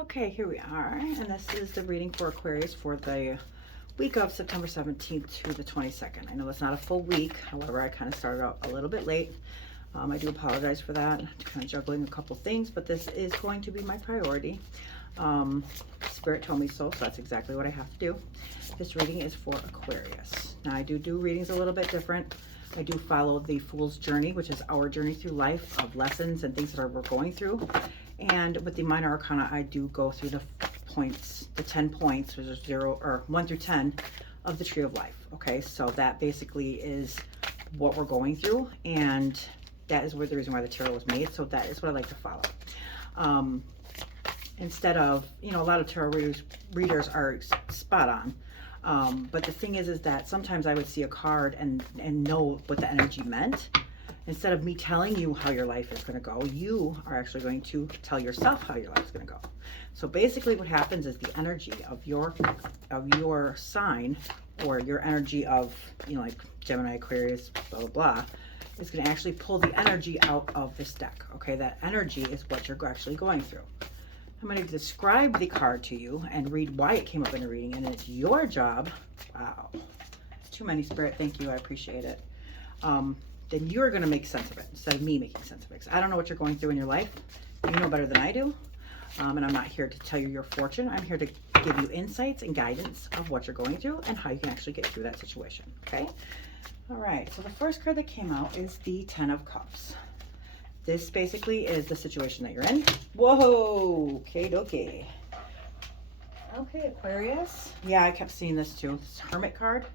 Okay, here we are, and this is the reading for Aquarius for the week of September 17th to the 22nd. I know it's not a full week, however, I kind of started out a little bit late. I do apologize for that, kind of juggling a couple things, but this is going to be my priority. Spirit told me so that's exactly what I have to do. This reading is for Aquarius. Now, I do readings a little bit different. I do follow the Fool's Journey, which is our journey through life of lessons and things that we're going through. And with the Minor Arcana, I do go through the points, the 10 points, which is 1 through 10 of the Tree of Life. Okay, so that basically is what we're going through, and that is where the reason why the tarot was made. So that is what I like to follow. Instead of, a lot of tarot readers are spot on. But the thing is that sometimes I would see a card and know what the energy meant. Instead of me telling you how your life is going to go, you are actually going to tell yourself how your life is going to go. So basically what happens is the energy of your sign, or your energy of, like Gemini, Aquarius, blah, blah, blah, is going to actually pull the energy out of this deck. Okay, that energy is what you're actually going through. I'm going to describe the card to you and read why it came up in a reading, and it's your job. Wow, it's too many, Spirit. Thank you. I appreciate it. Then you're going to make sense of it instead of me making sense of it. Because I don't know what you're going through in your life. You know better than I do. And I'm not here to tell you your fortune. I'm here to give you insights and guidance of what you're going through and how you can actually get through that situation. Okay? All right. So the first card that came out is the 10 of Cups. This basically is the situation that you're in. Whoa! Okay, okay. Okay, Aquarius. Yeah, I kept seeing this too. This Hermit card.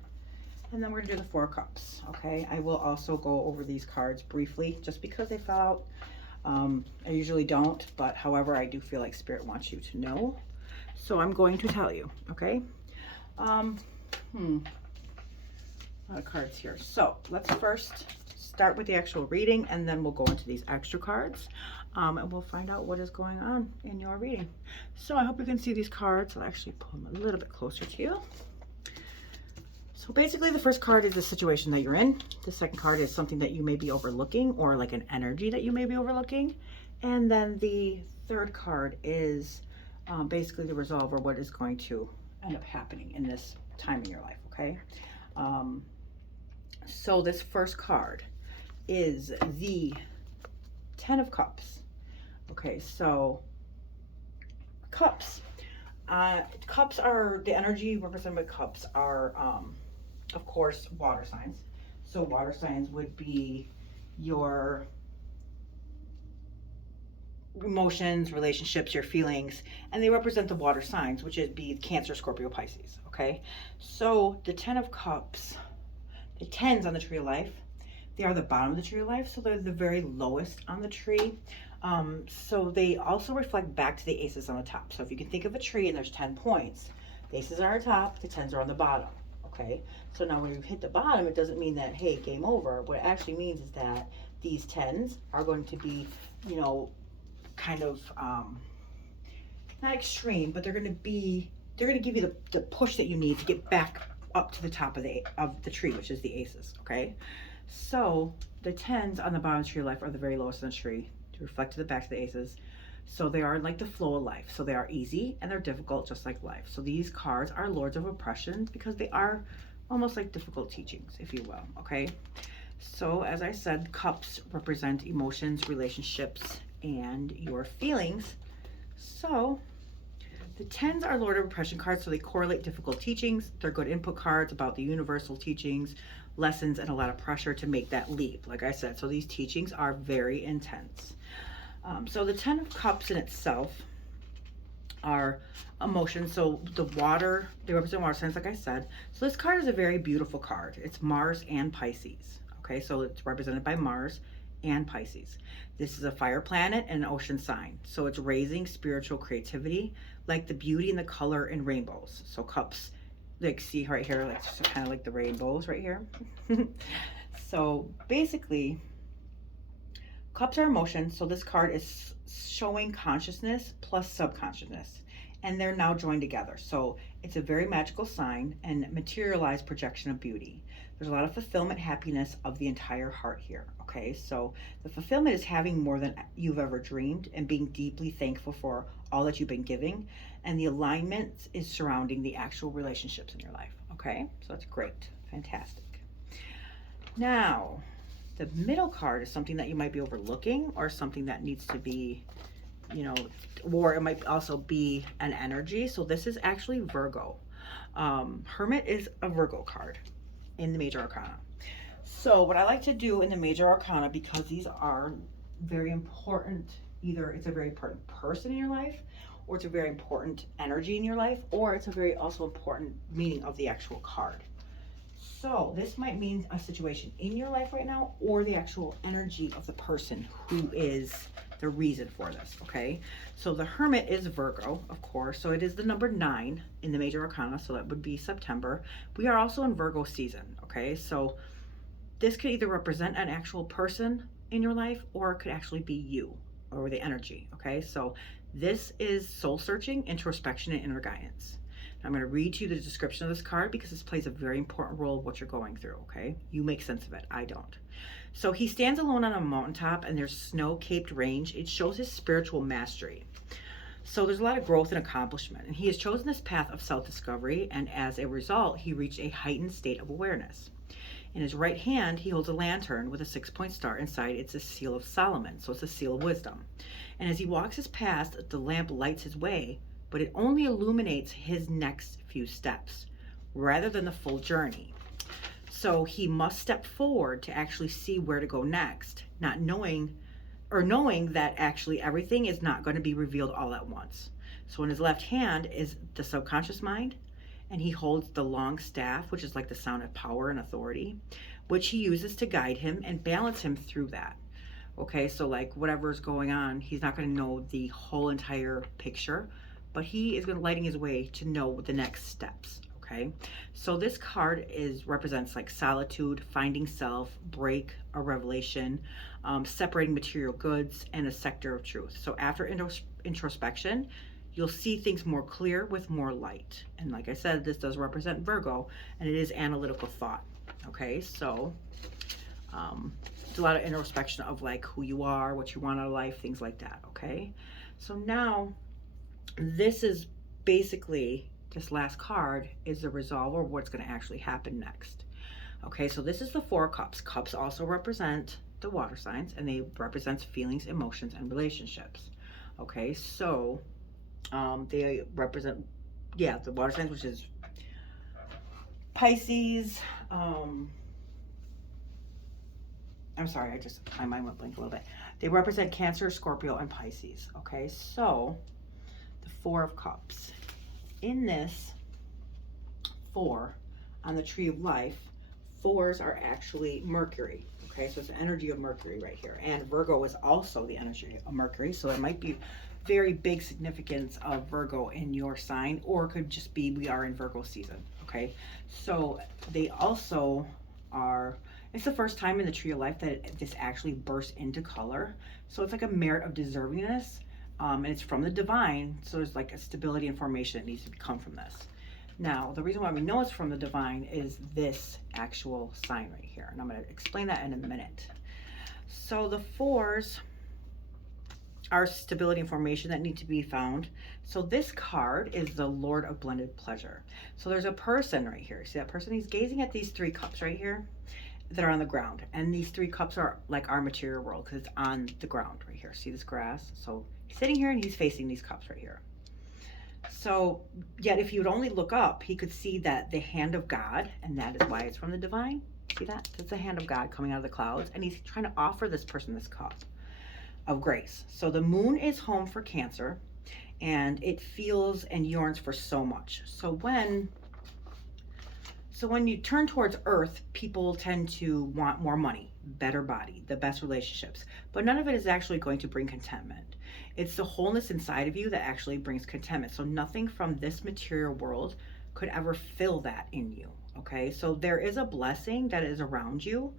And then we're gonna do the 4 of Cups. Okay, I will also go over these cards briefly just because they fell out. I usually don't, but however, I do feel like Spirit wants you to know. So I'm going to tell you, okay? A lot of cards here. So let's first start with the actual reading, and then we'll go into these extra cards, and we'll find out what is going on in your reading. So I hope you can see these cards. I'll actually pull them a little bit closer to you. So basically the first card is the situation that you're in. The second card is something that you may be overlooking, or like an energy that you may be overlooking. And then the third card is basically the resolve, or what is going to end up happening in this time in your life, okay? So this first card is the 10 of Cups. Okay, so Cups. Cups are, the energy represented by Cups are, of course, water signs. So water signs would be your emotions, relationships, your feelings, and they represent the water signs, which would be Cancer, Scorpio, Pisces. Okay, so the 10 of Cups, the 10s on the Tree of Life, they are the bottom of the Tree of Life, so they're the very lowest on the tree. So they also reflect back to the aces on the top. So if you can think of a tree and there's 10 points, the aces are on top, the 10s are on the bottom. Okay, so now when you hit the bottom, it doesn't mean that, hey, game over. What it actually means is that these 10s are going to be, kind of not extreme, but they're going to give you the push that you need to get back up to the top of the tree, which is the aces. Okay, so the 10s on the bottom of the Tree of Life are the very lowest on the tree, to reflect to the back of the aces. So they are like the flow of life. So they are easy and they're difficult, just like life. So these cards are Lords of Oppression because they are almost like difficult teachings, if you will. Okay, so as I said, Cups represent emotions, relationships, and your feelings. So the 10s are Lord of Oppression cards, so they correlate difficult teachings. They're good input cards about the universal teachings, lessons, and a lot of pressure to make that leap, like I said. So these teachings are very intense. So the 10 of Cups in itself are emotions. So the water, they represent water signs, like I said. So this card is a very beautiful card. It's Mars and Pisces. Okay, so it's represented by Mars and Pisces. This is a fire planet and an ocean sign. So it's raising spiritual creativity, like the beauty and the color in rainbows. So Cups, like, see right here, that's kind of like the rainbows right here. So basically, Cups are emotions. So this card is showing consciousness plus subconsciousness. and they're now joined together. So it's a very magical sign and materialized projection of beauty. There's a lot of fulfillment, happiness of the entire heart here. Okay, so the fulfillment is having more than you've ever dreamed and being deeply thankful for all that you've been giving. And the alignment is surrounding the actual relationships in your life. Okay, so that's great, fantastic. Now, the middle card is something that you might be overlooking or something that needs to be, you know, or it might also be an energy. So this is actually Virgo. Hermit is a Virgo card in the major arcana. So what I like to do in the major arcana, because these are very important, either it's a very important person in your life, or it's a very important energy in your life, or it's a very also important meaning of the actual card. So this might mean a situation in your life right now, or the actual energy of the person who is the reason for this, okay? So the Hermit is Virgo, of course. So it is the number 9 in the major arcana, so that would be September. We are also in Virgo season, okay? So this could either represent an actual person in your life, or it could actually be you or the energy, okay? So this is soul searching, introspection, and inner guidance. I'm going to read to you the description of this card because this plays a very important role of what you're going through, okay? You make sense of it. I don't. So he stands alone on a mountaintop and there's snow-capped range. It shows his spiritual mastery. So there's a lot of growth and accomplishment. And he has chosen this path of self-discovery, and as a result, he reached a heightened state of awareness. In his right hand, he holds a lantern with a 6-point star inside. It's a seal of Solomon, so it's a seal of wisdom. And as he walks his path, the lamp lights his way, but it only illuminates his next few steps rather than the full journey. So he must step forward to actually see where to go next, not knowing that actually everything is not going to be revealed all at once. So in his left hand is the subconscious mind, and he holds the long staff, which is like the sound of power and authority, which he uses to guide him and balance him through that. Okay, so like whatever's going on, he's not going to know the whole entire picture, but he is going to lighting his way to know the next steps. Okay, so this card represents like solitude, finding self, break, a revelation, separating material goods, and a sector of truth. So after introspection, you'll see things more clear with more light. And like I said, this does represent Virgo, and it is analytical thought. Okay, so it's a lot of introspection of like who you are, what you want out of life, things like that. Okay, so now this is basically, this last card is the resolve of what's going to actually happen next. Okay, so this is the 4 of Cups. Cups also represent the water signs, and they represent feelings, emotions, and relationships. Okay, so they represent, yeah, the water signs, which is Pisces. I'm sorry, my mind went blank a little bit. They represent Cancer, Scorpio, and Pisces. Okay, so the 4 of Cups. In this 4 on the tree of life, 4s are actually Mercury. Okay, so it's the energy of Mercury right here. And Virgo is also the energy of Mercury. So there might be very big significance of Virgo in your sign, or it could just be we are in Virgo season. Okay, so they also are, it's the first time in the tree of life that this actually bursts into color. So it's like a merit of deservingness. And it's from the divine, so there's like a stability and formation that needs to come from this. Now, the reason why we know it's from the divine is this actual sign right here, and I'm going to explain that in a minute. So the 4s are stability and formation that need to be found. So this card is the Lord of Blended Pleasure. So there's a person right here. See that person? He's gazing at these 3 cups right here that are on the ground, and these 3 cups are like our material world because it's on the ground right here. See this grass? So he's sitting here and he's facing these cups right here. So yet if you would only look up, he could see that the hand of God, and that is why it's from the divine. See that? That's the hand of God coming out of the clouds, and he's trying to offer this person this cup of grace. So the moon is home for Cancer, and it feels and yearns for so much. So when you turn towards Earth, people tend to want more money, better body, the best relationships, but none of it is actually going to bring contentment. It's the wholeness inside of you that actually brings contentment. So nothing from this material world could ever fill that in you. Okay, so there is a blessing that is around you,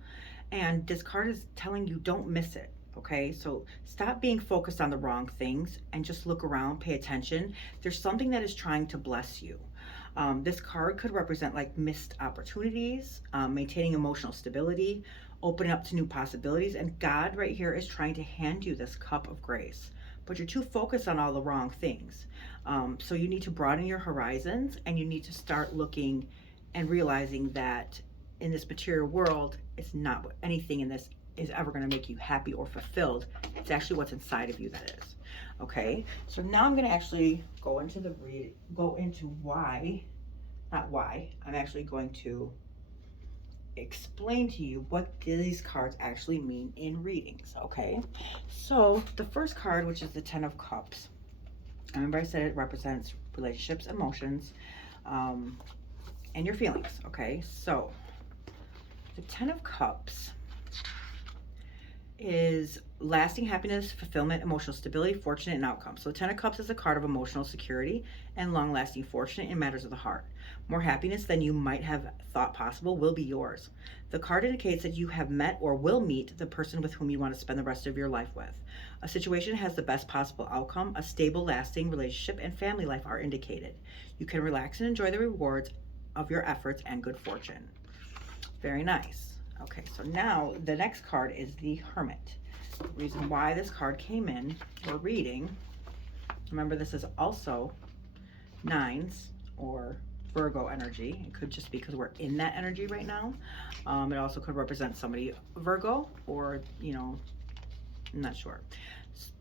and this card is telling you don't miss it. Okay, so stop being focused on the wrong things and just look around, pay attention. There's something that is trying to bless you. This card could represent like missed opportunities, maintaining emotional stability, opening up to new possibilities. And God right here is trying to hand you this cup of grace, but you're too focused on all the wrong things. So you need to broaden your horizons, and you need to start looking and realizing that in this material world, it's not anything in this is ever going to make you happy or fulfilled. It's actually what's inside of you that is. Okay, so now I'm going to actually go into why, not why, I'm actually going to explain to you what these cards actually mean in readings. Okay, so the first card, which is the Ten of Cups, remember I said it represents relationships, emotions, and your feelings. Okay, so the Ten of Cups is lasting happiness, fulfillment, emotional stability, fortunate, and outcome. So the Ten of Cups is a card of emotional security and long-lasting fortune in matters of the heart. More happiness than you might have thought possible will be yours. The card indicates that you have met or will meet the person with whom you want to spend the rest of your life with. A situation has the best possible outcome. A stable, lasting relationship and family life are indicated. You can relax and enjoy the rewards of your efforts and good fortune. Very nice. Okay, so now the next card is the Hermit. The reason why this card came in for reading, remember this is also nines or Virgo energy. It could just be because we're in that energy right now. It also could represent somebody Virgo, or, you know, I'm not sure.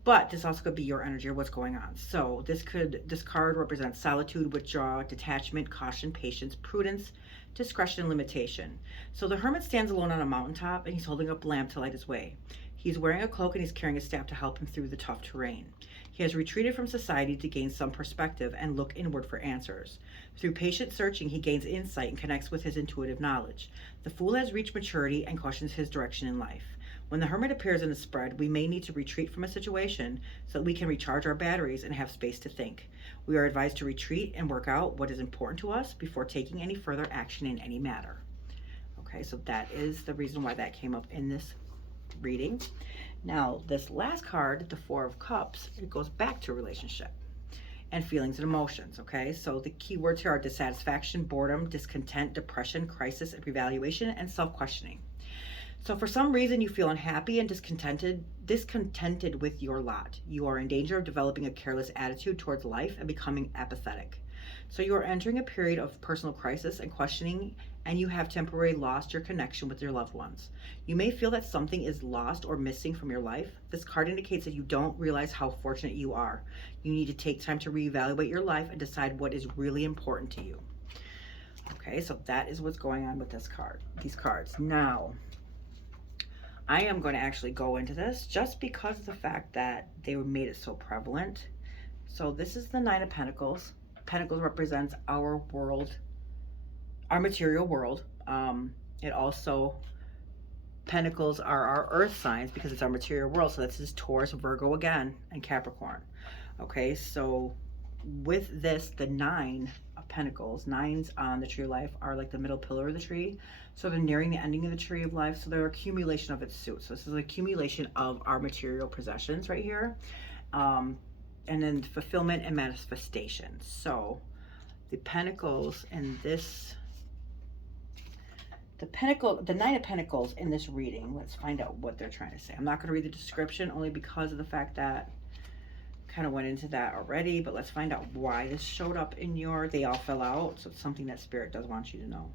But this also could be your energy or what's going on. So this card represents solitude, withdrawal, detachment, caution, patience, prudence, discretion, and limitation. So the Hermit stands alone on a mountaintop, and he's holding up a lamp to light his way. He's wearing a cloak, and he's carrying a staff to help him through the tough terrain. He has retreated from society to gain some perspective and look inward for answers. Through patient searching, he gains insight and connects with his intuitive knowledge. The Fool has reached maturity and questions his direction in life. When the Hermit appears in a spread, we may need to retreat from a situation so that we can recharge our batteries and have space to think. We are advised to retreat and work out what is important to us before taking any further action in any matter. Okay, so that is the reason why that came up in this reading. Now, this last card, the Four of Cups, it goes back to relationship and feelings and emotions. Okay, so the key words here are dissatisfaction, boredom, discontent, depression, crisis, reevaluation, and self-questioning. So for some reason you feel unhappy and discontented with your lot. You are in danger of developing a careless attitude towards life and becoming apathetic. So you are entering a period of personal crisis and questioning, and you have temporarily lost your connection with your loved ones. You may feel that something is lost or missing from your life. This card indicates that you don't realize how fortunate you are. You need to take time to reevaluate your life and decide what is really important to you. Okay, so that is what's going on with these cards. Now, I am going to actually go into this just because of the fact that they made it so prevalent. So this is the Nine of Pentacles. Pentacles represents our world, our material world. It also, Pentacles are our earth signs because it's our material world. So this is Taurus, Virgo again, and Capricorn. Okay, so with this, the Nine of Pentacles, nines on the tree of life are like the middle pillar of the tree. So they're nearing the ending of the tree of life. So they're accumulation of its suit. So this is an accumulation of our material possessions right here. And then fulfillment and manifestation. So the Pentacles in this, the Nine of Pentacles in this reading, let's find out what they're trying to say. I'm not going to read the description only because of the fact that kind of went into that already, but let's find out why this showed up in they all fell out. So it's something that Spirit does want you to know.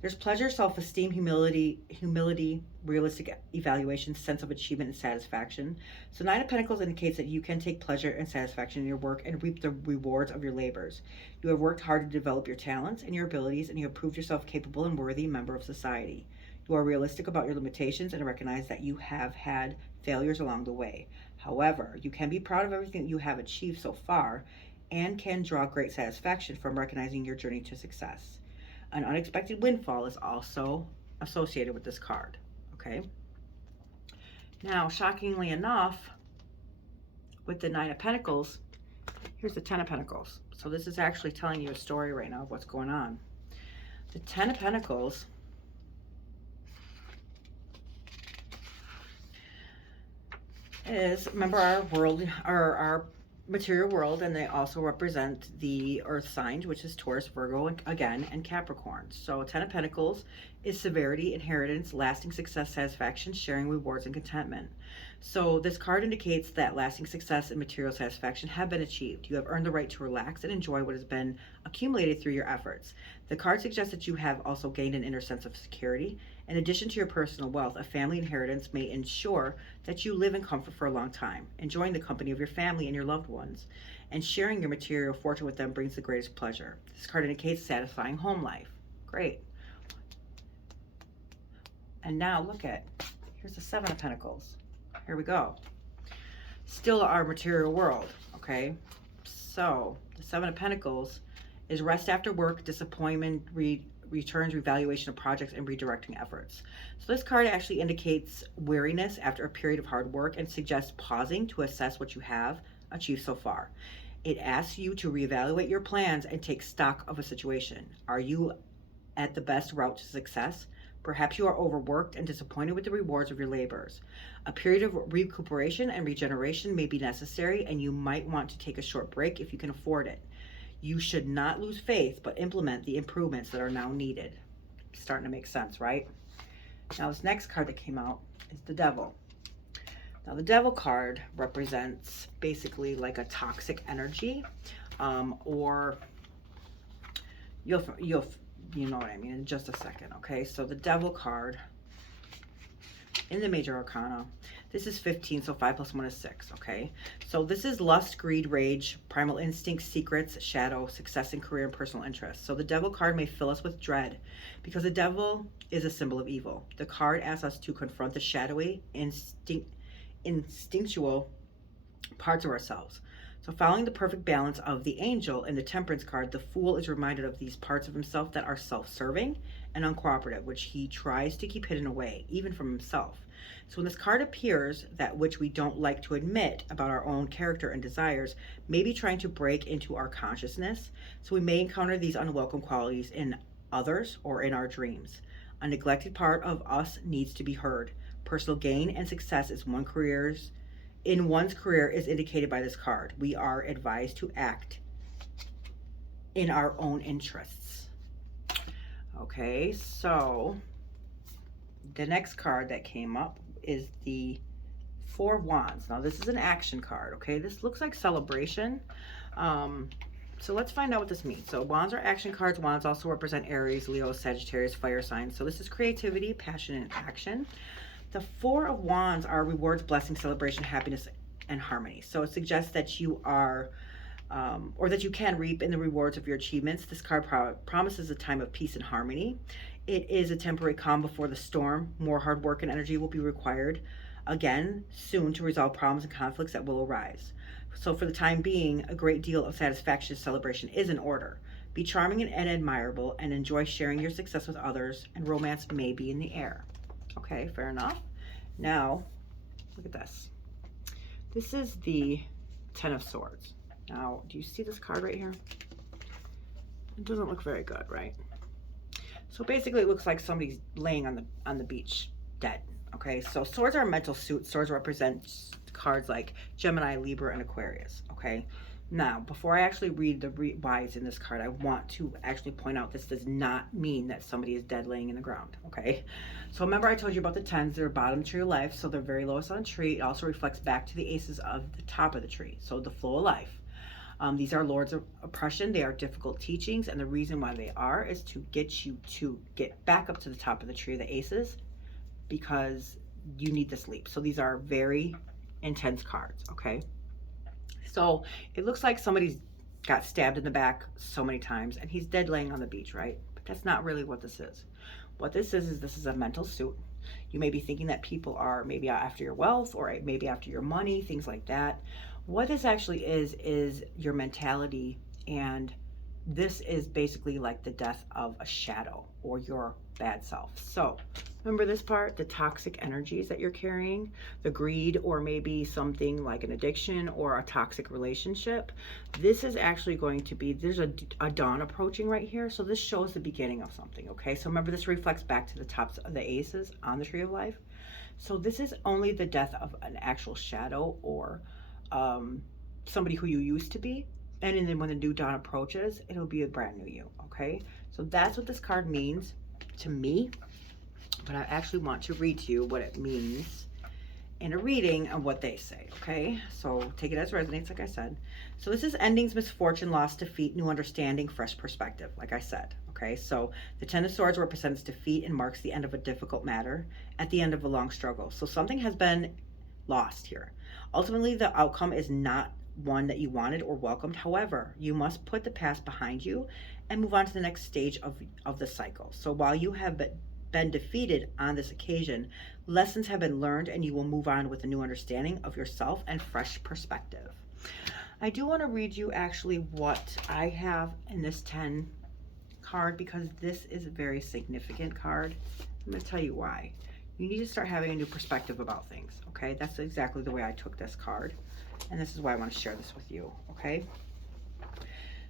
There's pleasure, self-esteem, humility, realistic evaluation, sense of achievement, and satisfaction. So Nine of Pentacles indicates that you can take pleasure and satisfaction in your work and reap the rewards of your labors. You have worked hard to develop your talents and your abilities, and you have proved yourself capable and worthy member of society. You are realistic about your limitations and recognize that you have had failures along the way. However, you can be proud of everything you have achieved so far and can draw great satisfaction from recognizing your journey to success. An unexpected windfall is also associated with this card. Okay. Now, shockingly enough, with the Nine of Pentacles, here's the Ten of Pentacles. So this is actually telling you a story right now of what's going on. The Ten of Pentacles is, remember, our world, our material world, and they also represent the earth signs, which is Taurus, Virgo, again, and Capricorn. So 10 of Pentacles is severity, inheritance, lasting success, satisfaction, sharing rewards, and contentment. So this card indicates that lasting success and material satisfaction have been achieved. You have earned the right to relax and enjoy what has been accumulated through your efforts. The card suggests that you have also gained an inner sense of security. In addition to your personal wealth, a family inheritance may ensure that you live in comfort for a long time, enjoying the company of your family and your loved ones, and sharing your material fortune with them brings the greatest pleasure. This card indicates satisfying home life. Great. And now look at, here's the 7 of Pentacles. Here we go. Still our material world, okay? So the 7 of Pentacles is rest after work, disappointment, returns, revaluation of projects, and redirecting efforts. So this card actually indicates weariness after a period of hard work and suggests pausing to assess what you have achieved so far. It asks you to reevaluate your plans and take stock of a situation. Are you at the best route to success? Perhaps you are overworked and disappointed with the rewards of your labors. A period of recuperation and regeneration may be necessary, and you might want to take a short break if you can afford it. You should not lose faith, but implement the improvements that are now needed. Starting to make sense, right? Now this next card that came out is the Devil. Now the Devil card represents basically like a toxic energy, or you'll you know what I mean in just a second, okay? So the Devil card in the Major Arcana, this is 15, so 5 plus 1 is 6, okay? So this is lust, greed, rage, primal instincts, secrets, shadow, success in career, and personal interests. So the Devil card may fill us with dread because the devil is a symbol of evil. The card asks us to confront the shadowy, instinctual parts of ourselves. So following the perfect balance of the Angel in the Temperance card, the Fool is reminded of these parts of himself that are self-serving and uncooperative, which he tries to keep hidden away, even from himself. So when this card appears, that which we don't like to admit about our own character and desires may be trying to break into our consciousness. So we may encounter these unwelcome qualities in others or in our dreams. A neglected part of us needs to be heard. Personal gain and success is one's career is indicated by this card. We are advised to act in our own interests. Okay, so the next card that came up is the 4 of Wands. Now this is an action card, okay? This looks like celebration. So let's find out what this means. So wands are action cards. Wands also represent Aries, Leo, Sagittarius, fire signs. So this is creativity, passion, and action. The 4 of Wands are rewards, blessing, celebration, happiness, and harmony. So it suggests that you are, or that you can reap in the rewards of your achievements. This card promises a time of peace and harmony. It is a temporary calm before the storm. More hard work and energy will be required again soon to resolve problems and conflicts that will arise. So for the time being, a great deal of satisfaction and celebration is in order. Be charming and admirable and enjoy sharing your success with others, and romance may be in the air. Okay, fair enough. Now, look at this. This is the 10 of Swords. Now, do you see this card right here? It doesn't look very good, right? So basically, it looks like somebody's laying on the beach, dead. Okay, so swords are a mental suit. Swords represent cards like Gemini, Libra, and Aquarius. Okay, now before I actually read the whys in this card, I want to actually point out this does not mean that somebody is dead laying in the ground. Okay, so remember I told you about the 10s. They're bottom tree of life, so they're very lowest on the tree. It also reflects back to the aces of the top of the tree, so the flow of life. These are lords of oppression. They are difficult teachings, and the reason why they are is to get you to get back up to the top of the tree of the aces, because you need this leap. So these are very intense cards, okay? So it looks like somebody's got stabbed in the back so many times and he's dead laying on the beach, right? But that's not really what this is. What this is this is a mental suit. You may be thinking that people are maybe after your wealth or maybe after your money, things like that. What this actually is your mentality, and this is basically like the death of a shadow or your bad self. So remember this part, the toxic energies that you're carrying, the greed, or maybe something like an addiction or a toxic relationship. This is actually going to be, there's a dawn approaching right here. So this shows the beginning of something, okay? So remember, this reflects back to the tops of the aces on the tree of life. So this is only the death of an actual shadow or somebody who you used to be. And then when the new dawn approaches, it'll be a brand new you, okay? So that's what this card means to me. But I actually want to read to you what it means in a reading of what they say, okay? So take it as resonates, like I said. So this is endings, misfortune, loss, defeat, new understanding, fresh perspective, like I said, okay? So the Ten of Swords represents defeat and marks the end of a difficult matter at the end of a long struggle. So something has been lost here. Ultimately, the outcome is not one that you wanted or welcomed. However, you must put the past behind you and move on to the next stage of the cycle. So while you have been defeated on this occasion, lessons have been learned and you will move on with a new understanding of yourself and fresh perspective. I do want to read you actually what I have in this 10 card because this is a very significant card. I'm going to tell you why. You need to start having a new perspective about things, okay? That's exactly the way I took this card, and this is why I want to share this with you, okay?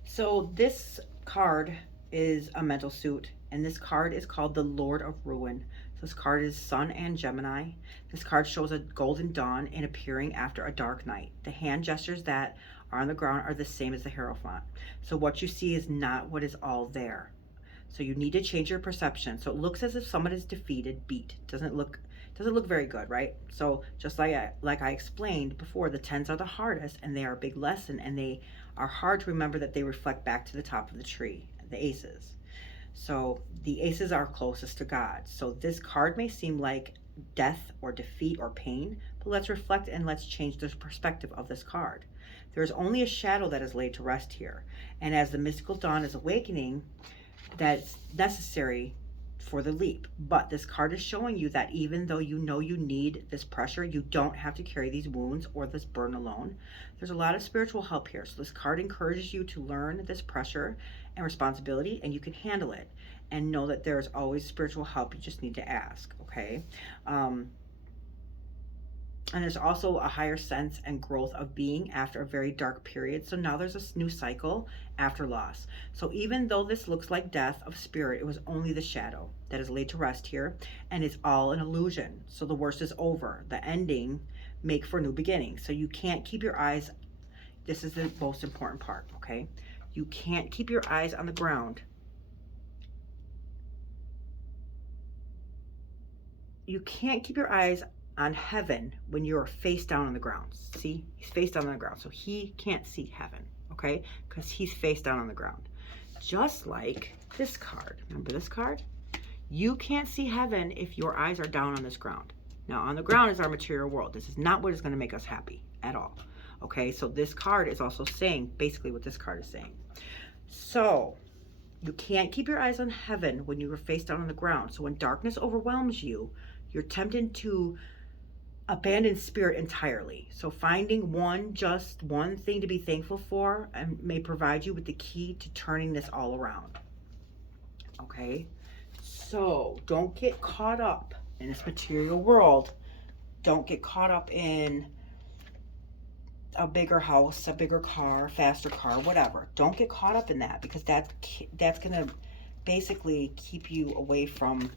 So this card is a mental suit, and this card is called the Lord of Ruin. So this card is Sun and Gemini. This card shows a golden dawn and appearing after a dark night. The hand gestures that are on the ground are the same as the Hierophant. So what you see is not what is all there. So you need to change your perception. So it looks as if someone is defeated, beat. Doesn't look very good, right? So just like I explained before, the 10s are the hardest and they are a big lesson and they are hard to remember that they reflect back to the top of the tree, the aces. So the aces are closest to God. So this card may seem like death or defeat or pain, but let's reflect and let's change the perspective of this card. There is only a shadow that is laid to rest here. And as the mystical dawn is awakening, that's necessary for the leap. But this card is showing you that even though you know you need this pressure, you don't have to carry these wounds or this burden alone. There's a lot of spiritual help here. So this card encourages you to learn this pressure and responsibility, and you can handle it. And know that there's always spiritual help. You just need to ask, okay? And there's also a higher sense and growth of being after a very dark period. So now there's a new cycle after loss. So even though this looks like death of spirit, it was only the shadow that is laid to rest here, and it's all an illusion. So the worst is over. The ending make for new beginnings. So you can't keep your eyes, this is the most important part, okay? You can't keep your eyes on the ground. You can't keep your eyes on heaven when you're face down on the ground. See, he's face down on the ground, so he can't see heaven, okay? Because he's face down on the ground. Just like this card. Remember this card? You can't see heaven if your eyes are down on this ground. Now, on the ground is our material world. This is not what is going to make us happy at all, okay? So this card is also saying basically what this card is saying. So you can't keep your eyes on heaven when you are face down on the ground. So when darkness overwhelms you, you're tempted to abandon spirit entirely. So finding just one thing to be thankful for and may provide you with the key to turning this all around. Okay? So don't get caught up in this material world. Don't get caught up in a bigger house, a bigger car, faster car, whatever. Don't get caught up in that, because that's going to basically keep you away from,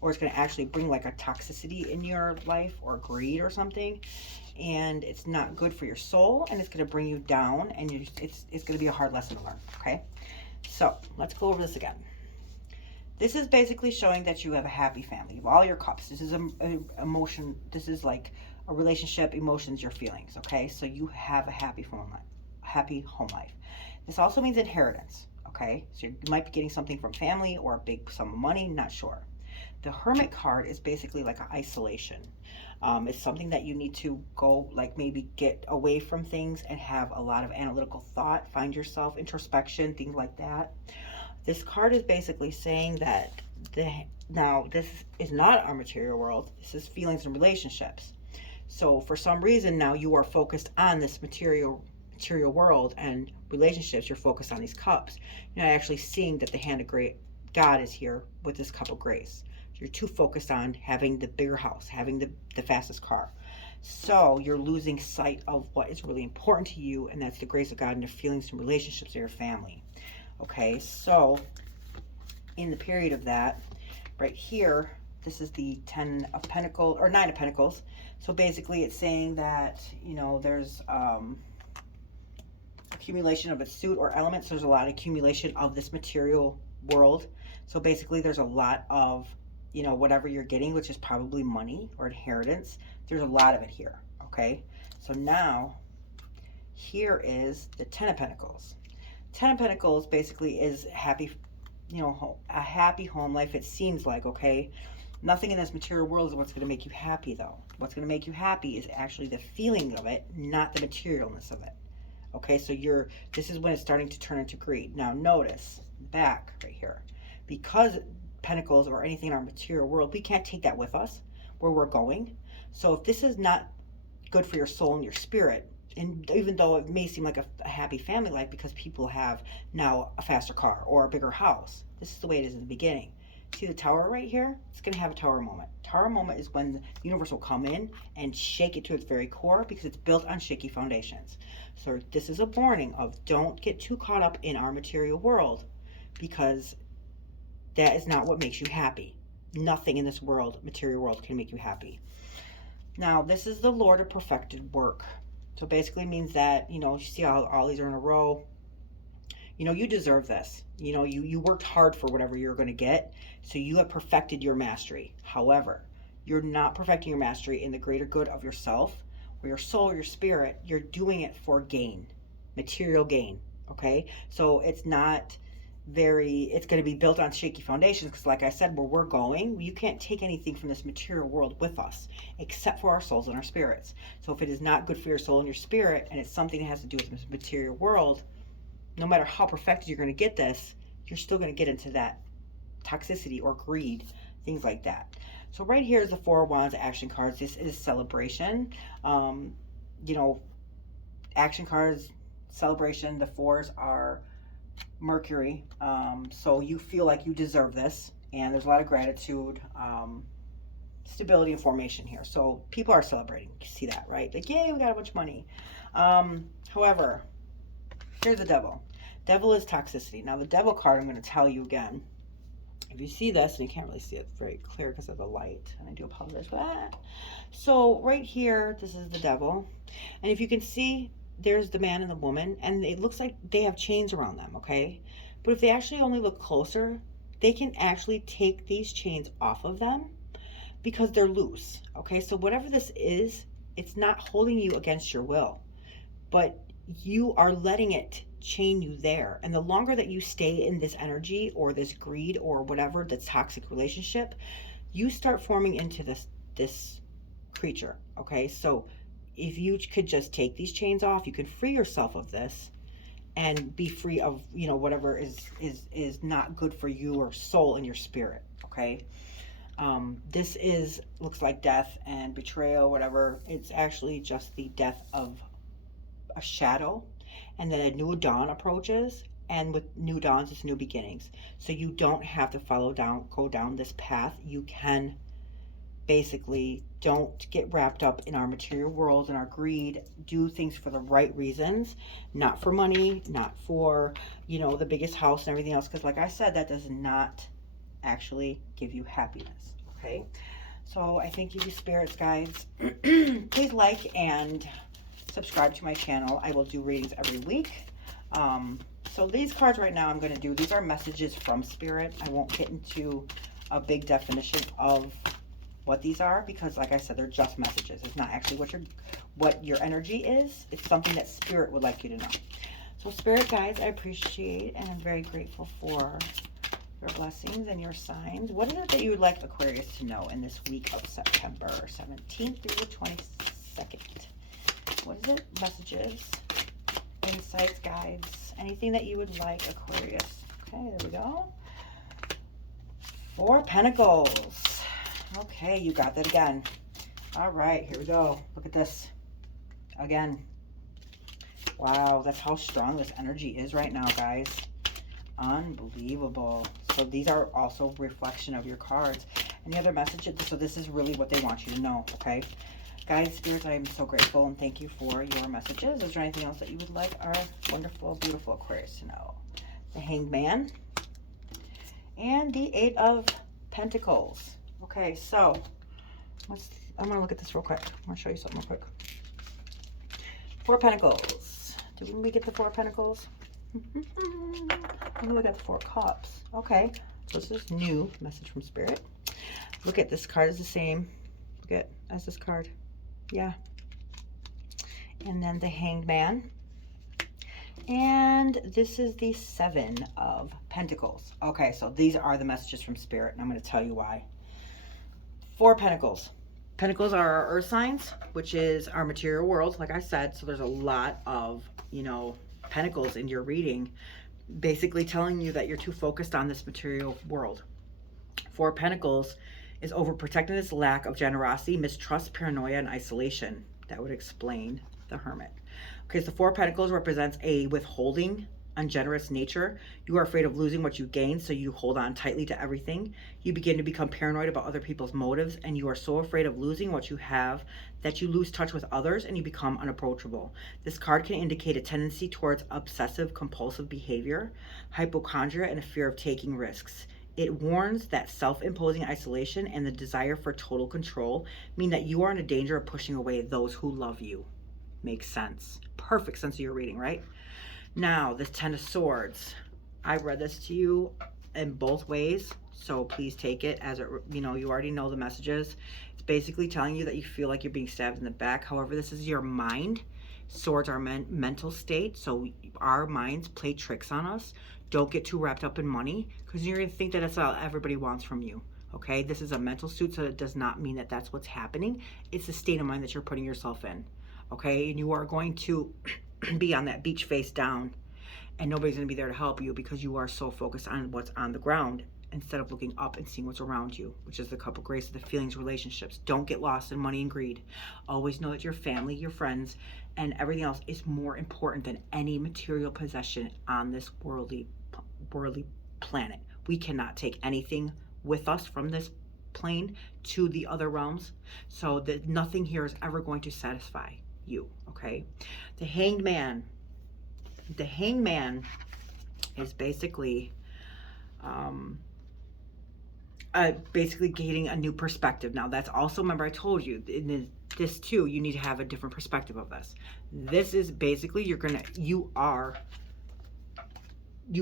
or it's going to actually bring like a toxicity in your life or greed or something, and it's not good for your soul, and it's going to bring you down, and it's going to be a hard lesson to learn. Okay, so let's go over this again. This is basically showing that you have a happy family. You have all your cups. This is a emotion. This is like a relationship, emotions, your feelings. Okay, so you have a happy home life. This also means inheritance. Okay, so you might be getting something from family or a big sum of money. Not sure. The Hermit card is basically like an isolation. It's something that you need to go, like maybe get away from things and have a lot of analytical thought, find yourself, introspection, things like that. This card is basically saying that now this is not our material world. This is feelings and relationships. So for some reason now you are focused on this material world and relationships. You're focused on these cups. You're not actually seeing that the hand of God is here with this cup of grace. You're too focused on having the bigger house, having the fastest car. So you're losing sight of what is really important to you, and that's the grace of God and your feelings and relationships of your family. Okay, so in the period of that, right here, This is the 10 of Pentacles, or 9 of Pentacles. So basically it's saying that, you know, there's accumulation of a suit or elements. There's a lot of accumulation of this material world. So basically there's a lot of, you know, whatever you're getting, which is probably money or inheritance. There's a lot of it here, okay? So now, here is the 10 of Pentacles. 10 of Pentacles basically is happy, you know, a happy home life, it seems like, okay? Nothing in this material world is what's going to make you happy, though. What's going to make you happy is actually the feeling of it, not the materialness of it. Okay, so this is when it's starting to turn into greed. Now notice, back right here, because Pentacles or anything in our material world, we can't take that with us where we're going. So if this is not good for your soul and your spirit, and even though it may seem like a happy family life because people have now a faster car or a bigger house, this is the way it is in the beginning. See the tower right here? It's going to have a tower moment. Tower moment is when the universe will come in and shake it to its very core because it's built on shaky foundations. So this is a warning of don't get too caught up in our material world, because that is not what makes you happy. Nothing in this world, material world, can make you happy. Now, this is the Lord of perfected work. So basically means that, you know, you see how all these are in a row. You know, you deserve this. You know, you worked hard for whatever you're going to get. So you have perfected your mastery. However, you're not perfecting your mastery in the greater good of yourself or your soul or your spirit. You're doing it for gain, material gain. Okay. So it's not it's going to be built on shaky foundations, because like I said, where we're going, you can't take anything from this material world with us except for our souls and our spirits. So if it is not good for your soul and your spirit, and it's something that has to do with this material world, no matter how perfected you're going to get this, you're still going to get into that toxicity or greed, things like that. So right here is the Four of Wands action cards. This is celebration. You know, action cards, celebration. The fours are Mercury. So you feel like you deserve this, and there's a lot of gratitude, stability and formation here. So people are celebrating. You see that, right? Like, yay, we got a bunch of money. However, here's the Devil. Devil is toxicity. Now the Devil card, I'm going to tell you again. If you see this, and you can't really see it very clear because of the light, and I do apologize for that. So right here, this is the Devil. And if you can see, there's the man and the woman, and it looks like they have chains around them, okay? But if they actually only look closer, they can actually take these chains off of them because they're loose, okay? So whatever this is, it's not holding you against your will, but you are letting it chain you there. And the longer that you stay in this energy or this greed or whatever, the toxic relationship, you start forming into this creature, okay? So if you could just take these chains off, you can free yourself of this and be free of, you know, whatever is not good for your soul and your spirit, okay? This looks like death and betrayal, whatever. It's actually just the death of a shadow, and then a new dawn approaches, and with new dawns, it's new beginnings. So you don't have to go down this path. You can basically don't get wrapped up in our material world and our greed. Do things for the right reasons, not for money, not for, you know, the biggest house and everything else, because like I said, that does not actually give you happiness, okay? So I thank you, spirits, guys. Please like and subscribe to my channel. I will do readings every week. So these cards right now I'm going to do, these are messages from spirit. I won't get into a big definition of what these are, because like I said, they're just messages. It's not actually what your energy is. It's something that spirit would like you to know. So spirit guides, I appreciate and I'm very grateful for your blessings and your signs. What is it that you would like Aquarius to know in this week of September 17th through the 22nd? What is it? Messages, insights, guides, anything that you would like Aquarius. Okay, there we go. Four Pentacles. Okay, you got that again. All right, here we go. Look at this. Again. Wow, that's how strong this energy is right now, guys. Unbelievable. So these are also reflection of your cards. Any other messages? So this is really what they want you to know, okay? Guys, spirits, I am so grateful and thank you for your messages. Is there anything else that you would like our wonderful, beautiful Aquarius to know? The Hanged Man and the Eight of Pentacles. Okay, so I'm going to look at this real quick. I want to show you something real quick. Four of Pentacles. Did we get the Four of Pentacles? Let me look at the Four of Cups. Okay, so this is new message from Spirit. Look at this card is the same. Look at as this card. Yeah. And then the Hanged Man. And this is the Seven of Pentacles. Okay, so these are the messages from Spirit, and I'm going to tell you why. Four Pentacles. Pentacles are our earth signs, which is our material world, like I said. So there's a lot of, you know, pentacles in your reading, basically telling you that you're too focused on this material world. Four Pentacles is overprotectiveness, lack of generosity, mistrust, paranoia, and isolation. That would explain the Hermit. Okay, so Four Pentacles represents a withholding, ungenerous nature. You are afraid of losing what you gain, so you hold on tightly to everything. You begin to become paranoid about other people's motives, and you are so afraid of losing what you have that you lose touch with others and you become unapproachable. This card can indicate a tendency towards obsessive compulsive behavior, hypochondria, and a fear of taking risks. It warns that self-imposing isolation and the desire for total control mean that you are in a danger of pushing away those who love you. Makes sense. Perfect sense of your reading, right? Now, this Ten of Swords. I read this to you in both ways, so please take it as it, you know, you already know the messages. It's basically telling you that you feel like you're being stabbed in the back. However, this is your mind. Swords are mental state, so our minds play tricks on us. Don't get too wrapped up in money, because you're going to think that that's all everybody wants from you. Okay, this is a mental suit, so it does not mean that that's what's happening. It's the state of mind that you're putting yourself in. Okay, and you are going to be on that beach face down, and nobody's going to be there to help you because you are so focused on what's on the ground instead of looking up and seeing what's around you, which is the Cup of Grace of the feelings, relationships. Don't get lost in money and greed. Always know that your family, your friends, and everything else is more important than any material possession on this worldly planet. We cannot take anything with us from this plane to the other realms, so that nothing here is ever going to satisfy you. Okay, the Hanged Man. The Hanged Man is basically basically getting a new perspective. Now that's also, remember I told you in this too, you need to have a different perspective of this. This is basically you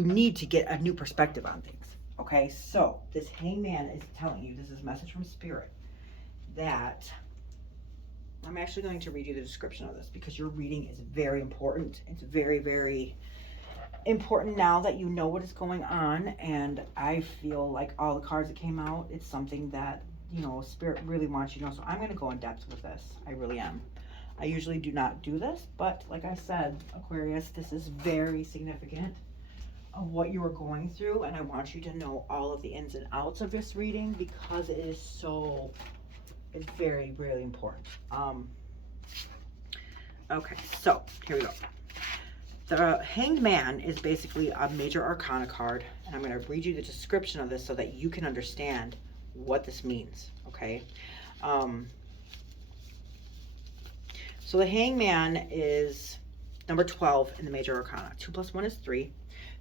need to get a new perspective on things. Okay, so this Hanged Man is telling you, this is a message from Spirit, that I'm actually going to read you the description of this because your reading is very important. It's very, very important now that you know what is going on, and I feel like all the cards that came out, it's something that, you know, Spirit really wants you to know. So I'm going to go in depth with this. I really am. I usually do not do this, but like I said, Aquarius, this is very significant of what you are going through, and I want you to know all of the ins and outs of this reading because it is so, it's very, really important. Okay, so here we go. The Hanged Man is basically a major arcana card, and I'm going to read you the description of this so that you can understand what this means, okay? So the Hanged Man is number 12 in the major arcana. 2 plus 1 is 3.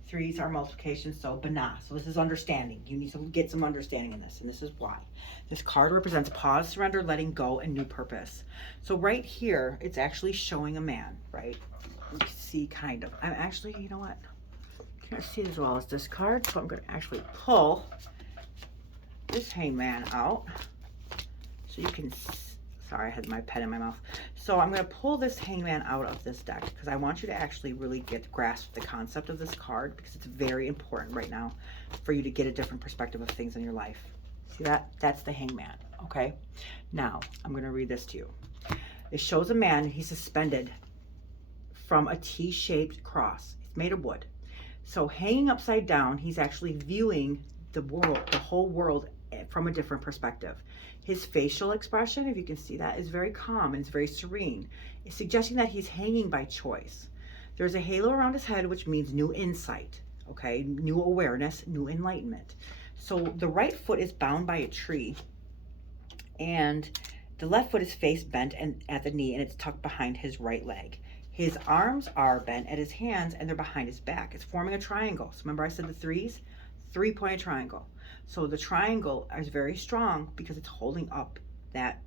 3s are multiplication, so banah. So this is understanding. You need to get some understanding in this, and this is why. This card represents pause, surrender, letting go, and new purpose. So right here, it's actually showing a man, right? You can see kind of. I'm actually, you know what? Can't see as well as this card, so I'm going to actually pull this Hanged Man out so you can. Sorry, I had my pen in my mouth. So I'm going to pull this Hanged Man out of this deck because I want you to actually really grasp the concept of this card, because it's very important right now for you to get a different perspective of things in your life. See that? That's the Hanged Man. Okay. Now I'm going to read this to you. It shows a man, and he's suspended from a T-shaped cross. It's made of wood. So hanging upside down, he's actually viewing the world, the whole world, from a different perspective. His facial expression, if you can see that, is very calm and it's very serene. It's suggesting that he's hanging by choice. There's a halo around his head, which means new insight, okay? New awareness, new enlightenment. So the right foot is bound by a tree, and the left foot is face bent and at the knee, and it's tucked behind his right leg. His arms are bent at his hands, and they're behind his back. It's forming a triangle. So remember I said the 3s? 3-pointed triangle. So the triangle is very strong because it's holding up that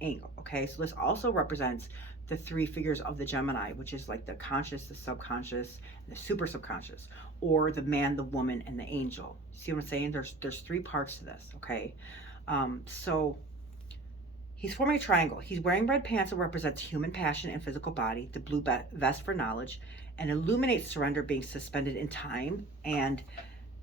angle, okay? So this also represents the 3 figures of the Gemini, which is like the conscious, the subconscious, and the super subconscious, or the man, the woman, and the angel. See what I'm saying? There's 3 parts to this, okay? So he's forming a triangle. He's wearing red pants that represents human passion and physical body, the blue vest for knowledge, and illuminates surrender being suspended in time, and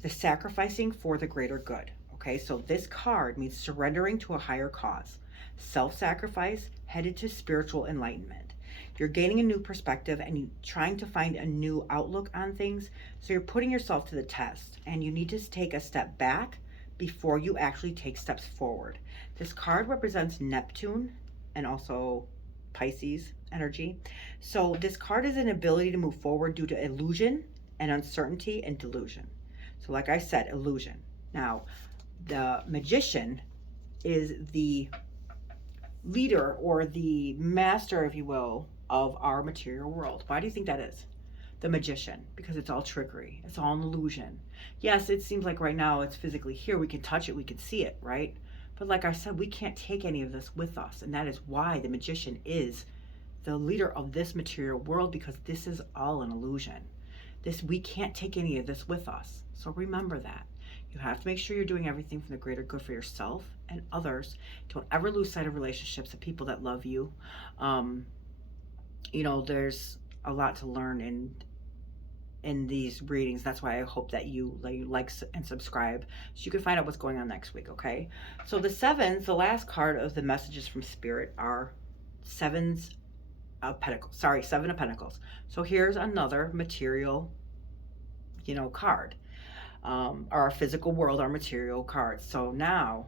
the sacrificing for the greater good. Okay, so this card means surrendering to a higher cause, self-sacrifice, headed to spiritual enlightenment. You're gaining a new perspective and you're trying to find a new outlook on things. So you're putting yourself to the test, and you need to take a step back before you actually take steps forward. This card represents Neptune and also Pisces energy. So this card is an ability to move forward due to illusion and uncertainty and delusion. So like I said, illusion. Now, the Magician is the leader or the master, if you will, of our material world. Why do you think that is? The Magician, because it's all trickery. It's all an illusion. Yes, it seems like right now it's physically here. We can touch it. We can see it, right? But like I said, we can't take any of this with us. And that is why the Magician is the leader of this material world, because this is all an illusion. We can't take any of this with us. So remember that. You have to make sure you're doing everything for the greater good for yourself and others. Don't ever lose sight of relationships and people that love you. You know, there's a lot to learn in these readings. That's why I hope that you like and subscribe so you can find out what's going on next week, okay? So the sevens, the last card of the messages from Spirit, are Seven of Pentacles. So here's another material, you know, card. Our physical world, our material cards. So now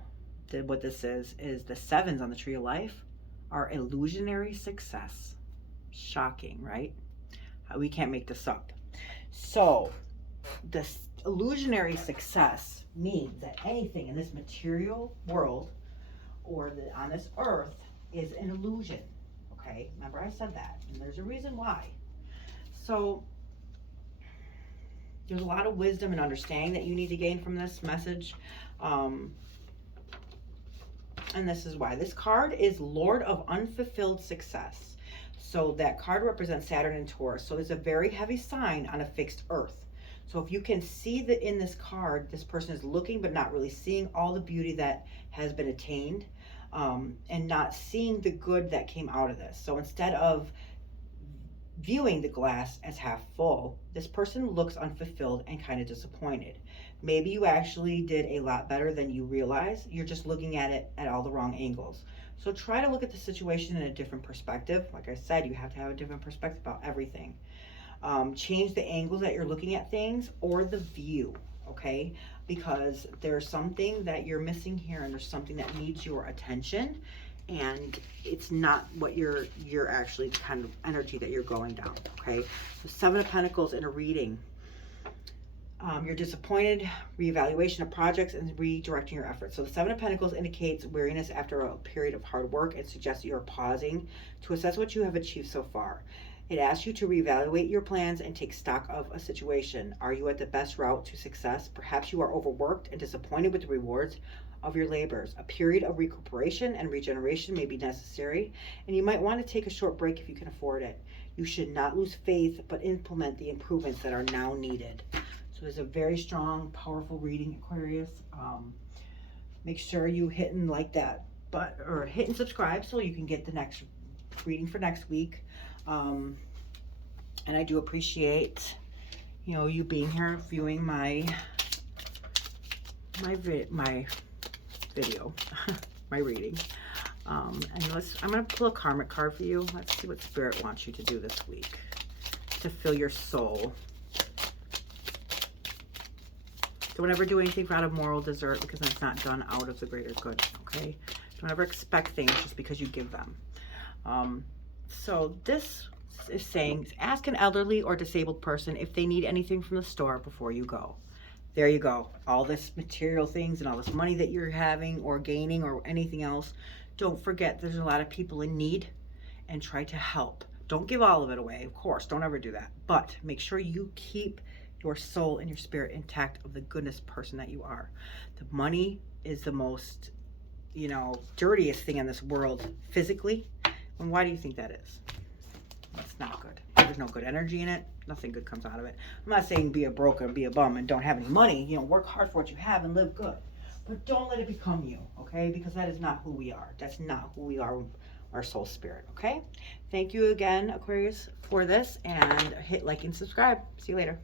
what this is the sevens on the Tree of Life are illusionary success. Shocking, right? We can't make this up. So this illusionary success means that anything in this material world or on this earth is an illusion. Okay, remember I said that, and there's a reason why. So there's a lot of wisdom and understanding that you need to gain from this message. And this is why. This card is Lord of Unfulfilled Success. So that card represents Saturn and Taurus. So there's a very heavy sign on a fixed earth. So if you can see that in this card, this person is looking but not really seeing all the beauty that has been attained, and not seeing the good that came out of this. So instead of viewing the glass as half full, this person looks unfulfilled and kind of disappointed. Maybe you actually did a lot better than you realize. You're just looking at it at all the wrong angles. So try to look at the situation in a different perspective. Like I said, you have to have a different perspective about everything. Change the angles that you're looking at things or the view, okay? Because there's something that you're missing here, and there's something that needs your attention, and it's not what you're actually kind of energy that you're going down, okay? So Seven of Pentacles in a reading. You're disappointed, reevaluation of projects, and redirecting your efforts. So the Seven of Pentacles indicates weariness after a period of hard work. It suggests you're pausing to assess what you have achieved so far. It asks you to reevaluate your plans and take stock of a situation. Are you at the best route to success? Perhaps you are overworked and disappointed with the rewards of your labors. A period of recuperation and regeneration may be necessary, and you might want to take a short break if you can afford it. You should not lose faith, but implement the improvements that are now needed. So there's a very strong, powerful reading, Aquarius. Make sure you hit and like that, or hit and subscribe so you can get the next reading for next week. And I do appreciate, you know, you being here viewing my video, my reading. And I'm going to pull a karmic card for you. Let's see what Spirit wants you to do this week to fill your soul. Don't ever do anything out of moral desert, because that's not done out of the greater good, okay? Don't ever expect things just because you give them. So this is saying, ask an elderly or disabled person if they need anything from the store before you go. There you go. All this material things and all this money that you're having or gaining or anything else, don't forget there's a lot of people in need, and try to help. Don't give all of it away, of course. Don't ever do that. But make sure you keep your soul and your spirit intact of the goodness person that you are. The money is the most, dirtiest thing in this world physically. And why do you think that is? It's not good. There's no good energy in it. Nothing good comes out of it. I'm not saying be a broke and be a bum and don't have any money. Work hard for what you have and live good. But don't let it become you, okay? Because that is not who we are. That's not who we are, our soul spirit, okay? Thank you again, Aquarius, for this. And hit like and subscribe. See you later.